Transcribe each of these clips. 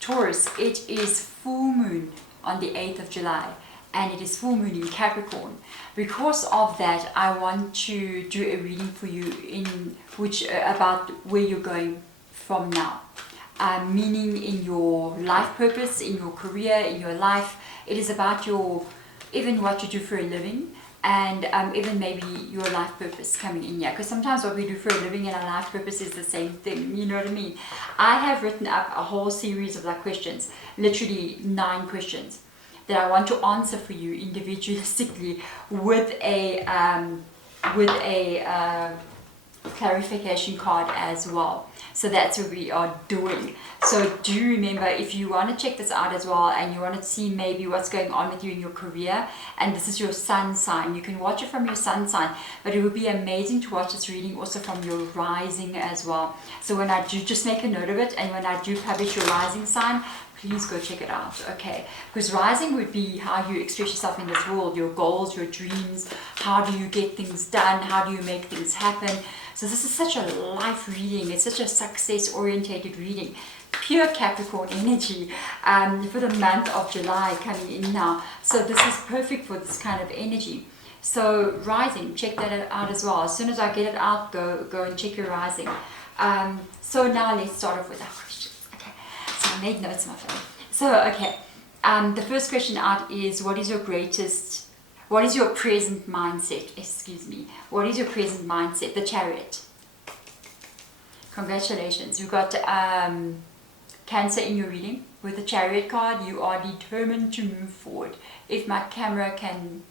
Taurus, it is full moon on the 8th of July and it is full moon in Capricorn. Because of that, I want to do a reading for you in which about where you're going from now. Meaning in your life purpose, in your career, in your life. It is about your, even what you do for a living, and even maybe your life purpose coming in here, because sometimes what we do for a living and our life purpose is the same thing, you know what I mean? I have written up a whole series of like questions, literally 9 questions that I want to answer for you individualistically with a clarification card as well. So that's what we are doing. So do remember, if you want to check this out as well and you want to see maybe what's going on with you in your career, and this is your sun sign, you can watch it from your sun sign, but it would be amazing to watch this reading also from your rising as well. So when I do, just make a note of it, and when I do publish your rising sign, please go check it out, okay? Because rising would be how you express yourself in this world, your goals, your dreams, how do you get things done, how do you make things happen. So this is such a life reading, it's such a success-orientated reading, pure Capricorn energy for the month of July coming in now. So this is perfect for this kind of energy. So rising, check that out as well. As soon as I get it out, go and check your rising. So now let's start off with our questions. Okay, so I made notes, my friend. So okay, the first question out is, what is your present mindset? Excuse me. What is your present mindset? The Chariot. Congratulations. You got Cancer in your reading. With the Chariot card, you are determined to move forward. If my camera can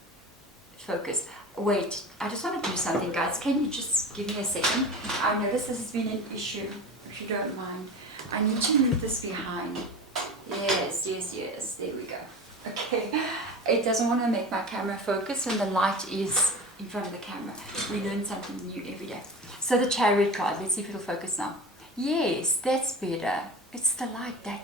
focus. Wait, I just want to do something, guys. Can you just give me a second? I noticed this has been an issue, if you don't mind. I need to move this behind. Yes. There we go. Okay. It doesn't want to make my camera focus when the light is in front of the camera. We learn something new every day. So the Chariot card, let's see if it'll focus now. Yes, that's better. It's the light, that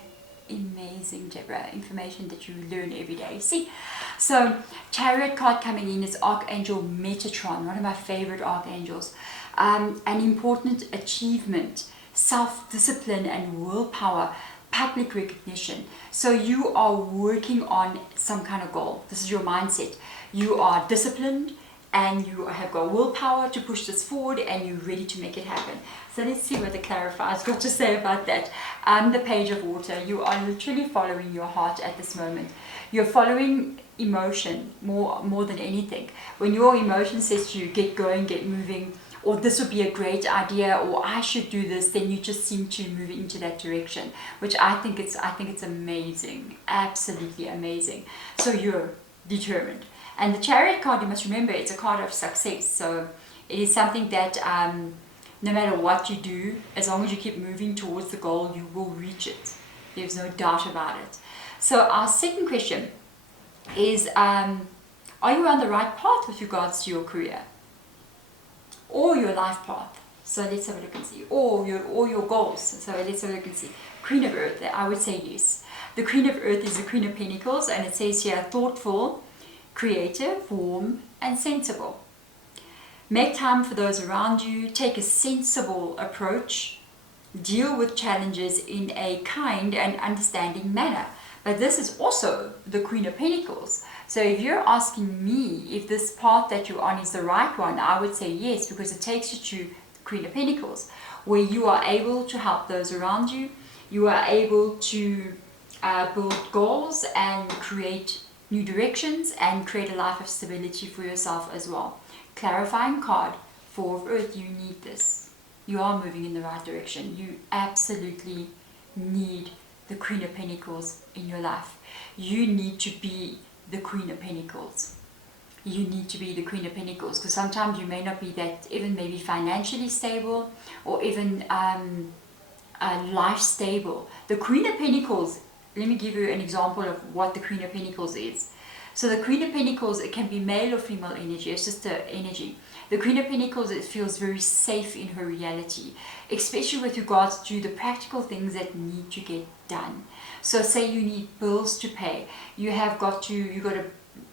amazing information that you learn every day. See? So Chariot card coming in is Archangel Metatron, one of my favorite archangels. An important achievement, self-discipline and willpower, public recognition. So you are working on some kind of goal. This is your mindset. You are disciplined and you have got willpower to push this forward and you're ready to make it happen. So let's see what the clarifier's got to say about that. The Page of Water. You are literally following your heart at this moment. You're following emotion more than anything. When your emotion says to you, get going, get moving, or this would be a great idea, or I should do this, then you just seem to move into that direction, which I think it's amazing, absolutely amazing. So you're determined. And the Chariot card, you must remember, it's a card of success. So it is something that no matter what you do, as long as you keep moving towards the goal, you will reach it. There's no doubt about it. So our second question is, are you on the right path with regards to your career? Or your life path? So let's have a look and see. Or your goals. So let's have a look and see. Queen of Earth, I would say yes. The Queen of Earth is the Queen of Pentacles, and it says here, thoughtful, creative, warm, and sensible. Make time for those around you. Take a sensible approach. Deal with challenges in a kind and understanding manner. But this is also the Queen of Pentacles. So if you're asking me if this path that you're on is the right one, I would say yes, because it takes you to the Queen of Pentacles, where you are able to help those around you. You are able to build goals and create new directions and create a life of stability for yourself as well. Clarifying card, Four of Earth, you need this. You are moving in the right direction. You absolutely need the Queen of Pentacles in your life. You need to be the Queen of Pentacles. You need to be the Queen of Pentacles, because sometimes you may not be that, even maybe financially stable, or even life stable. The Queen of Pentacles, let me give you an example of what the Queen of Pentacles is. So the Queen of Pentacles, it can be male or female energy, it's just the energy. The Queen of Pentacles, it feels very safe in her reality, especially with regards to the practical things that need to get done. So say you need bills to pay,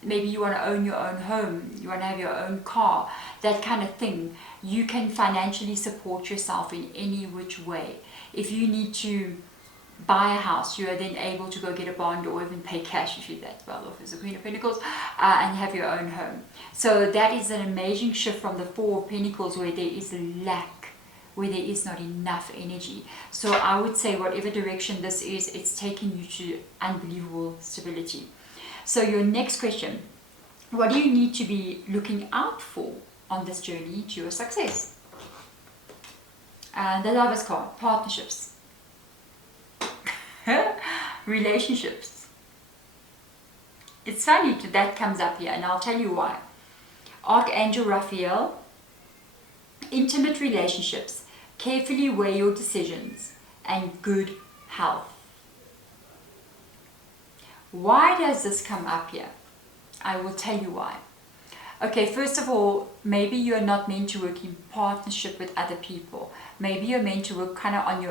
maybe you want to own your own home, you want to have your own car, that kind of thing. You can financially support yourself in any which way. If you need to buy a house, you are then able to go get a bond or even pay cash if you're that well off as a Queen of Pentacles, and have your own home. So that is an amazing shift from the Four of Pentacles, where there is lack, where there is not enough energy. So I would say whatever direction this is, it's taking you to unbelievable stability. So your next question, what do you need to be looking out for on this journey to your success? And the Lovers card, partnerships, relationships. It's funny that comes up here, and I'll tell you why. Archangel Raphael, intimate relationships, carefully weigh your decisions, and good health. Why does this come up here? I will tell you why. Okay, first of all, maybe you're not meant to work in partnership with other people. Maybe you're meant to work kind of on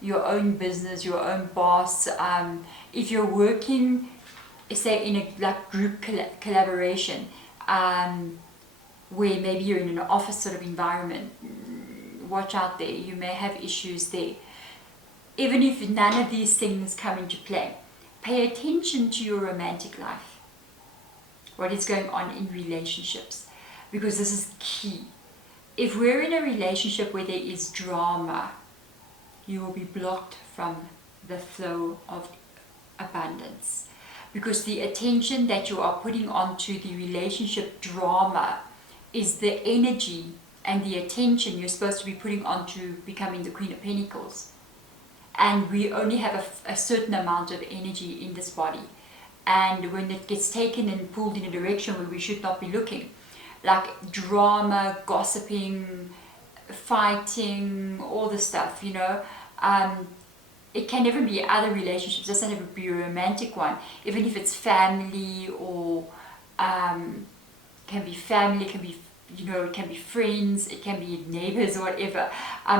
your own business, your own boss. If you're working, say, in a like group collaboration, where maybe you're in an office sort of environment, watch out there. You may have issues there. Even if none of these things come into play, pay attention to your romantic life. What is going on in relationships, because this is key. If we're in a relationship where there is drama, you will be blocked from the flow of abundance, because the attention that you are putting onto the relationship drama is the energy and the attention you're supposed to be putting onto becoming the Queen of Pentacles. And we only have a certain amount of energy in this body. And when it gets taken and pulled in a direction where we should not be looking, like drama, gossiping, fighting, all the stuff, you know, it can never be other relationships. It doesn't have to be a romantic one, even if it's family, or can be family, can be, you know, it can be friends, it can be neighbors or whatever.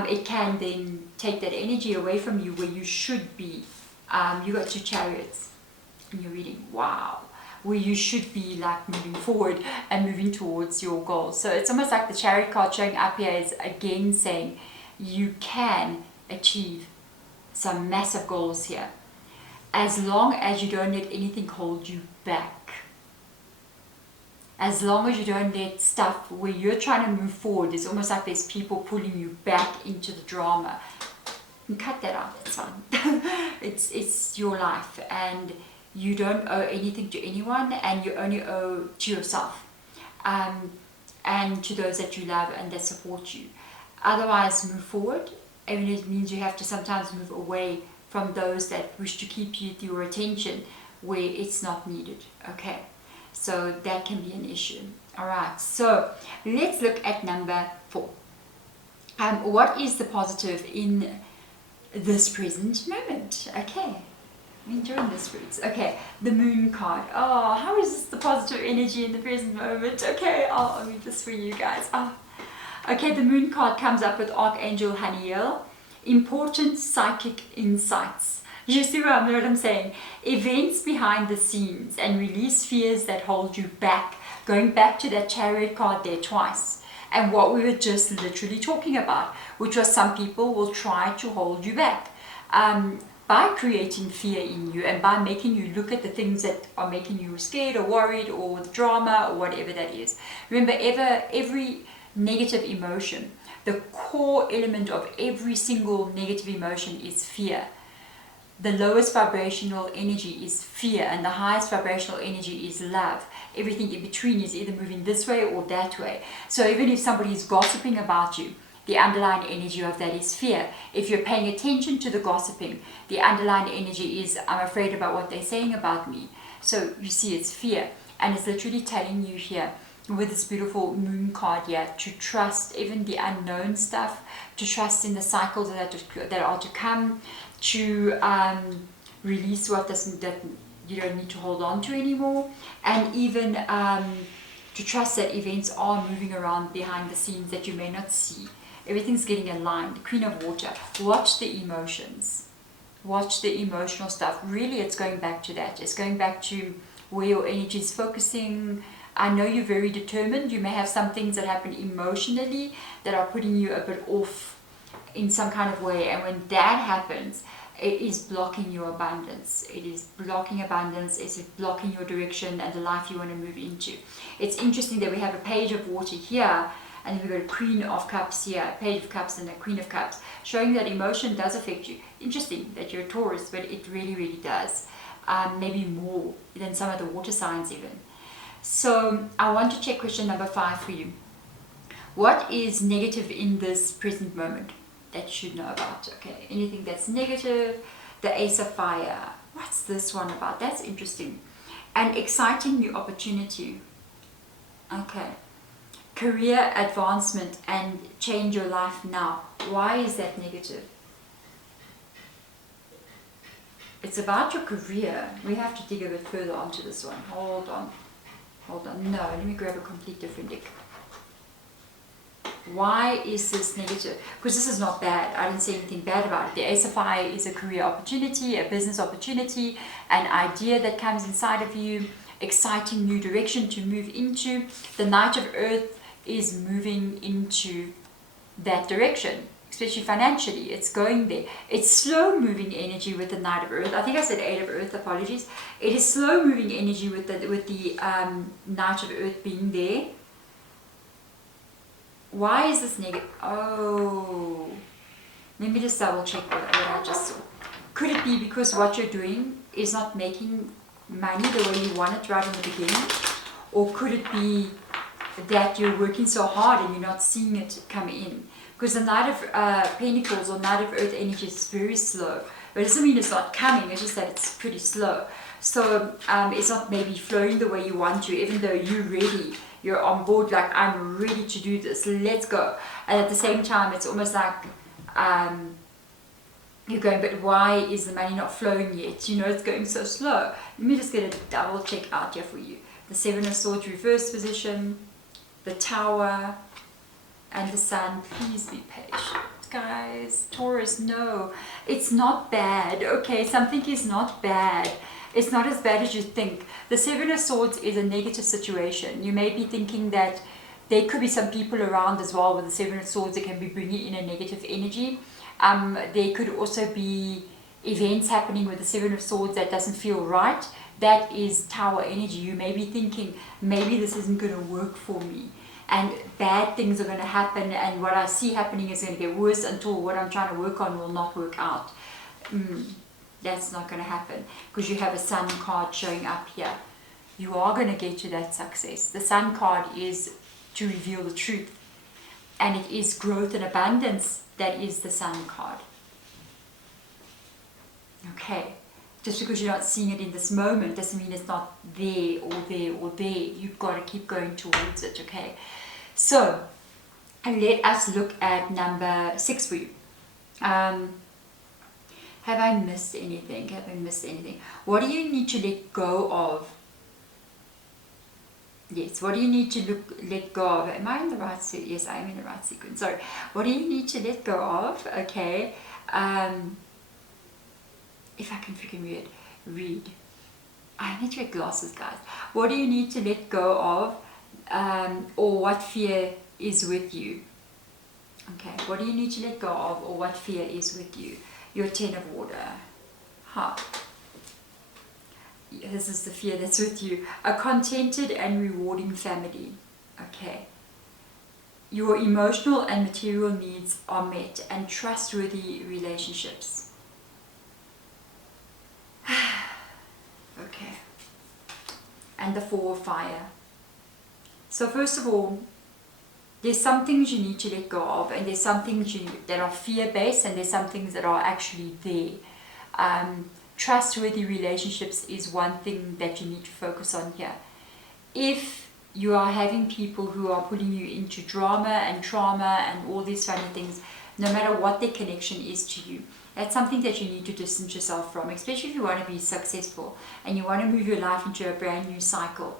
It can then take that energy away from you where you should be. You got 2 chariots in your reading. Wow. Where you should be like moving forward and moving towards your goals. So it's almost like the Chariot card showing up here is again saying you can achieve some massive goals here, as long as you don't let anything hold you back. As long as you don't let stuff where you're trying to move forward, it's almost like there's people pulling you back into the drama. You can cut that out, it's fine. It's your life, and you don't owe anything to anyone, and you only owe to yourself, and to those that you love and that support you. Otherwise, move forward. I mean, it means you have to sometimes move away from those that wish to keep your attention where it's not needed. Okay, so that can be an issue. All right, so let's look at number 4. What is the positive in this present moment? Okay, I'm enjoying this fruits. Okay, the Moon card. Oh, how is this the positive energy in the present moment? Okay, I'll read this for you guys. Oh. Okay, the Moon card comes up with Archangel Haniel. Important psychic insights. You see what I'm saying? Events behind the scenes, and release fears that hold you back. Going back to that Chariot card there twice. And what we were just literally talking about, which was some people will try to hold you back. By creating fear in you, and by making you look at the things that are making you scared or worried or drama or whatever that is. Remember, every negative emotion, the core element of every single negative emotion is fear. The lowest vibrational energy is fear, and the highest vibrational energy is love. Everything in between is either moving this way or that way. So even if somebody is gossiping about you, the underlying energy of that is fear. If you're paying attention to the gossiping, the underlying energy is, I'm afraid about what they're saying about me. So you see, it's fear. And it's literally telling you here, with this beautiful Moon card here, to trust even the unknown stuff, to trust in the cycles that are to come, to release what that you don't need to hold on to anymore, and even to trust that events are moving around behind the scenes that you may not see. Everything's getting aligned. Queen of Water. Watch the emotions. Watch the emotional stuff. Really, it's going back to that. It's going back to where your energy is focusing. I know you're very determined. You may have some things that happen emotionally that are putting you a bit off in some kind of way. And when that happens, it is blocking your abundance. It is blocking abundance. It's blocking your direction and the life you want to move into. It's interesting that we have a page of water here, and we've got a Queen of Cups here, a Page of Cups and a Queen of Cups, showing that emotion does affect you. Interesting that you're a Taurus, but it really, really does. Maybe more than some of the water signs even. So I want to check question number 5 for you. What is negative in this present moment that you should know about? Okay, anything that's negative. The Ace of Fire. What's this one about? That's interesting. An exciting new opportunity. Okay. Career advancement and change your life now. Why is that negative? It's about your career. We have to dig a bit further onto this one. Hold on. No, let me grab a complete different deck. Why is this negative? Because this is not bad. I didn't say anything bad about it. The Ace of Fire is a career opportunity, a business opportunity, an idea that comes inside of you, exciting new direction to move into. The Knight of Earth is moving into that direction, especially financially. It's going there. It's slow moving energy with the Knight of Earth. I think I said Eight of Earth, apologies. It is slow moving energy with the Knight of Earth being there. Why is this negative? Oh, let me just double check what I just saw. Could it be because what you're doing is not making money the way you want it right in the beginning? Or could it be that you're working so hard and you're not seeing it come in? Because the Knight of Pentacles or Knight of Earth energy is very slow. But it doesn't mean it's not coming, it's just that it's pretty slow. So it's not maybe flowing the way you want to, even though you're on board, like, I'm ready to do this, let's go. And at the same time, it's almost like you're going, but why is the money not flowing yet? You know, it's going so slow. Let me just get a double check out here for you. The Seven of Swords reverse position, the Tower, and the Sun. Please be patient, guys. Taurus, no, it's not bad. Okay, something is not bad. It's not as bad as you think. The Seven of Swords is a negative situation. You may be thinking that there could be some people around as well with the Seven of Swords that can be bringing in a negative energy. There could also be events happening with the Seven of Swords that doesn't feel right. That is Tower energy. You may be thinking, maybe this isn't going to work for me, and bad things are going to happen, and what I see happening is going to get worse until what I'm trying to work on will not work out. That's not going to happen, because you have a Sun card showing up here. You are going to get to that success. The Sun card is to reveal the truth, and it is growth and abundance. That is the Sun card. Okay, just because you're not seeing it in this moment doesn't mean it's not there or there or there. You've got to keep going towards it. Okay, so let us look at number 6 for you. Have I missed anything? Have I missed anything? What do you need to let go of? Yes, what do you need to let go of? Am I in the right sequence? Yes, I am in the right sequence. Sorry. What do you need to let go of? Okay. If I can freaking read. I need to get glasses, guys. What do you need to let go of? Or what fear is with you? Okay. What do you need to let go of, or what fear is with you? Your Ten of Water. This is the fear that's with you. A contented and rewarding family. Okay. Your emotional and material needs are met, and trustworthy relationships. Okay. And the Four of Fire. So first of all, there's some things you need to let go of, and there's some things that are fear-based, and there's some things that are actually there. Trustworthy relationships is one thing that you need to focus on here. If you are having people who are pulling you into drama and trauma and all these funny things, no matter what their connection is to you, that's something that you need to distance yourself from, especially if you want to be successful and you want to move your life into a brand new cycle.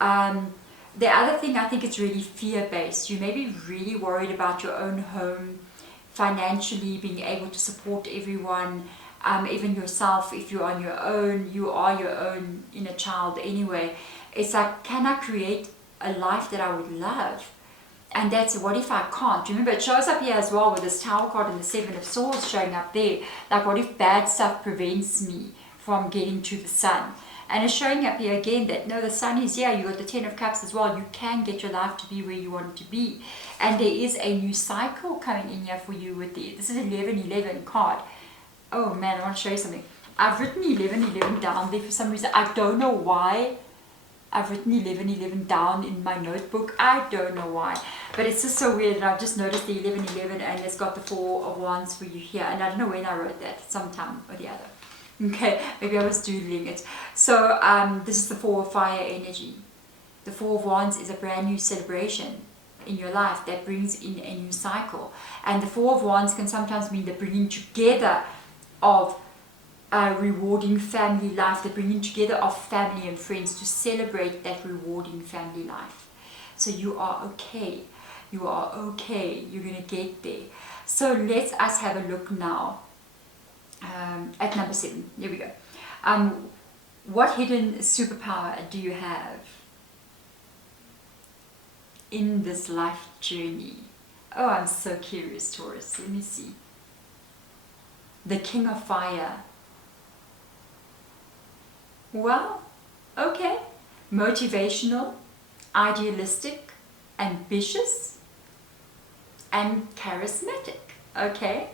The other thing, I think it's really fear-based. You may be really worried about your own home, financially being able to support everyone, even yourself. If you're on your own, you are your own inner child anyway. It's like, can I create a life that I would love? And that's, what if I can't? Remember, it shows up here as well with this Tower card and the Seven of Swords showing up there. Like, what if bad stuff prevents me from getting to the sun? And it's showing up here again that, no, the sun is here. You got the Ten of Cups as well. You can get your life to be where you want it to be. And there is a new cycle coming in here for you with this is 1111 card. Oh man, I want to show you something. I've written 1111 down there for some reason. I don't know why. I've written 1111 down in my notebook. I don't know why. But it's just so weird. And I've just noticed the 1111 and it's got the Four of Wands for you here. And I don't know when I wrote that. Sometime or the other. Okay, maybe I was doodling it. So this is the Four of Fire energy. The Four of Wands is a brand new celebration in your life that brings in a new cycle. And the Four of Wands can sometimes mean the bringing together of a rewarding family life, the bringing together of family and friends to celebrate that rewarding family life. So you are okay. You are okay. You're going to get there. So let us have a look now at number 7. Here we go. What hidden superpower do you have in this life journey? Oh, I'm so curious, Taurus. Let me see. The King of Fire. Well, okay. Motivational, idealistic, ambitious, and charismatic. Okay.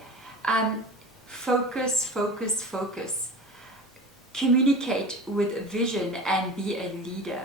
Focus, focus, focus. Communicate with vision and be a leader.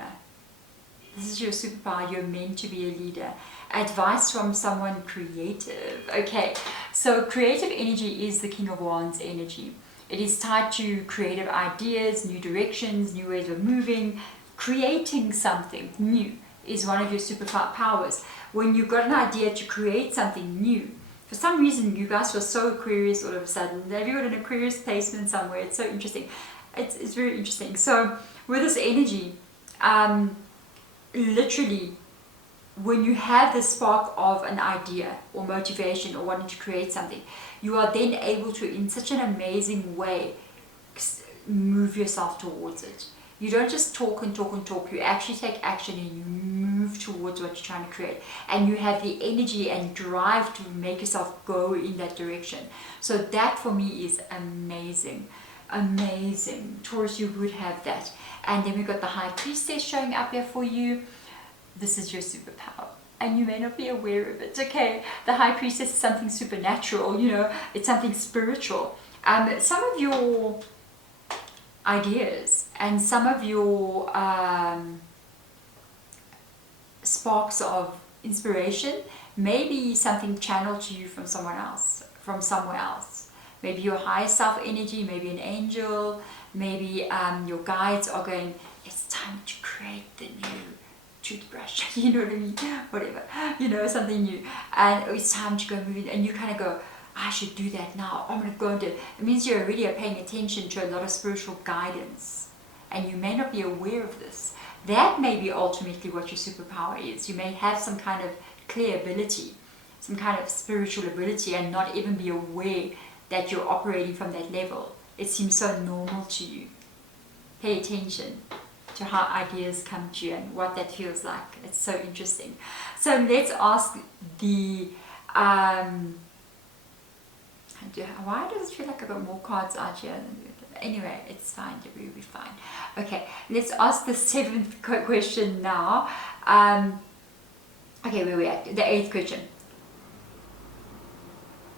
This is your superpower. You're meant to be a leader. Advice from someone creative. Okay, so creative energy is the King of Wands energy. It is tied to creative ideas, new directions, new ways of moving. Creating something new is one of your superpowers. When you've got an idea to create something new, for some reason you guys were so Aquarius all of a sudden. Have you got an Aquarius placement somewhere? It's so interesting. It's very interesting. So with this energy, literally, when you have the spark of an idea or motivation or wanting to create something, you are then able to, in such an amazing way, move yourself towards it. You don't just talk and talk and talk. You actually take action and you move towards what you're trying to create. And you have the energy and drive to make yourself go in that direction. So that for me is amazing. Amazing. Taurus, you would have that. And then we've got the High Priestess showing up here for you. This is your superpower. And you may not be aware of it. Okay, the High Priestess is something supernatural, you know, it's something spiritual. Some of your ideas and some of your sparks of inspiration may be something channeled to you from someone else, from somewhere else. Maybe your higher self energy, maybe an angel, maybe your guides are going, it's time to create the new toothbrush, you know what I mean, whatever, you know, something new, and it's time to go moving, and you kind of go, I should do that now, I'm going to go and do it. It means you already are paying attention to a lot of spiritual guidance, and you may not be aware of this. That may be ultimately what your superpower is. You may have some kind of clear ability, some kind of spiritual ability, and not even be aware that you're operating from that level. It seems so normal to you. Pay attention to how ideas come to you and what that feels like. It's so interesting. So let's ask the why does it feel like I've got more cards out here? Anyway, it's fine. We'll be fine. Okay, let's ask the 7th question now. Okay, where we at? The 8th question.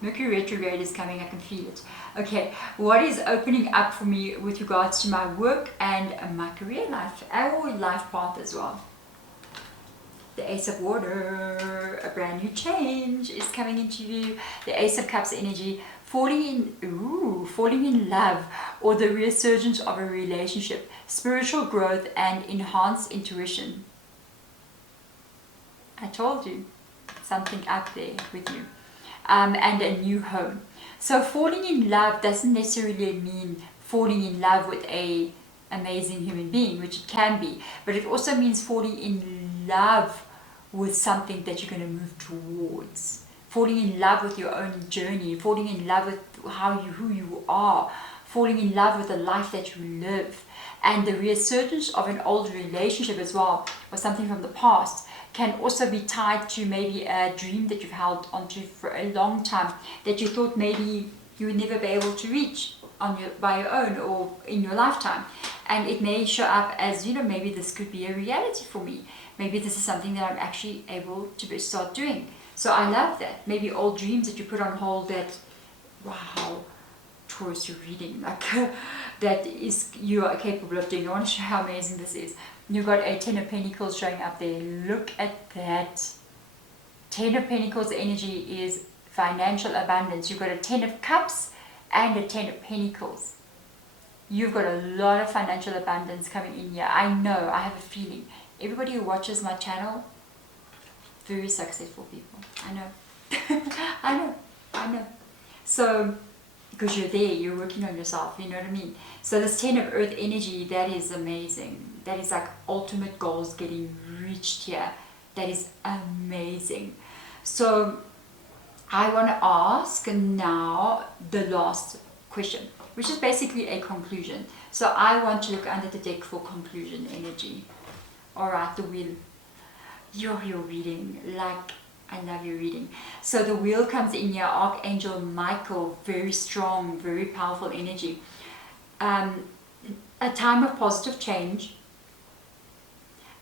Mercury retrograde is coming, I can feel it. Okay, what is opening up for me with regards to my work and my career life, or life path as well? The Ace of Water, a brand new change is coming into view. The Ace of Cups energy, falling in love, or the resurgence of a relationship, spiritual growth and enhanced intuition. I told you, something up there with you. And a new home. So falling in love doesn't necessarily mean falling in love with a amazing human being, which it can be, but it also means falling in love with something that you're going to move towards, falling in love with your own journey, falling in love with who you are, falling in love with the life that you live. And the resurgence of an old relationship as well, or something from the past, can also be tied to maybe a dream that you've held onto for a long time, that you thought maybe you would never be able to reach by your own or in your lifetime. And it may show up as, you know, maybe this could be a reality for me. Maybe this is something that I'm actually able to start doing. So I love that. Maybe old dreams that you put on hold that, wow, Taurus, you're reading, like that is, you are capable of doing. I want to show how amazing this is. You've got a 10 of Pentacles showing up there. Look at that. 10 of Pentacles energy is financial abundance. You've got a 10 of Cups and a 10 of Pentacles. You've got a lot of financial abundance coming in here. I know, I have a feeling. Everybody who watches my channel, very successful people. I know. I know. So, because you're there, you're working on yourself, you know what I mean? So this 10 of Earth energy, that is amazing. That is like ultimate goals getting reached here. That is amazing. So I want to ask now the last question, which is basically a conclusion. So I want to look under the deck for conclusion energy. Alright, the wheel. Your reading, like, I love your reading. So the wheel comes in here, Archangel Michael, very strong, very powerful energy. A time of positive change.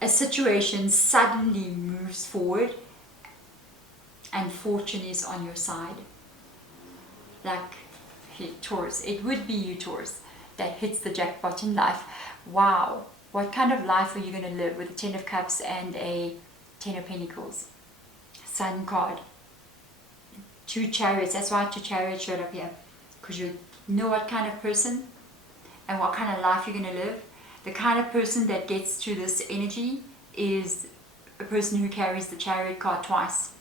A situation suddenly moves forward and fortune is on your side. Like, Taurus, it would be you, Taurus, that hits the jackpot in life. Wow, what kind of life are you going to live with a 10 of Cups and a 10 of Pentacles? Sun card. 2 Chariots, that's why 2 Chariots showed up here. Because you know what kind of person and what kind of life you're going to live. The kind of person that gets to this energy is a person who carries the Chariot card twice.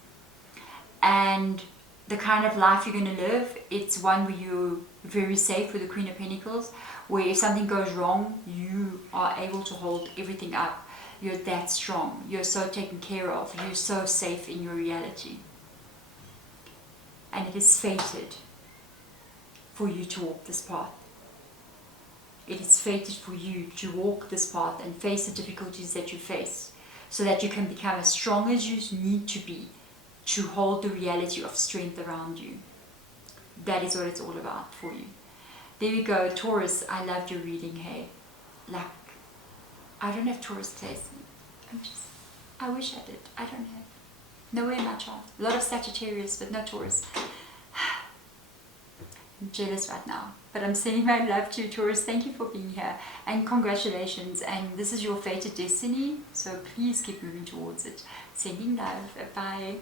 And the kind of life you're going to live, it's one where you're very safe with the Queen of Pentacles, where if something goes wrong, you are able to hold everything up. You're that strong. You're so taken care of. You're so safe in your reality. And it is fated for you to walk this path. It is fated for you to walk this path and face the difficulties that you face, so that you can become as strong as you need to be to hold the reality of strength around you. That is what it's all about for you. There we go, Taurus. I loved your reading, hey. Like, I don't have Taurus placement. I wish I did. I don't have. Nowhere in my chart. A lot of Sagittarius, but no Taurus. I'm jealous right now. But I'm sending my love to you, Taurus. Thank you for being here. And congratulations. And this is your fated destiny. So please keep moving towards it. Sending love. Bye.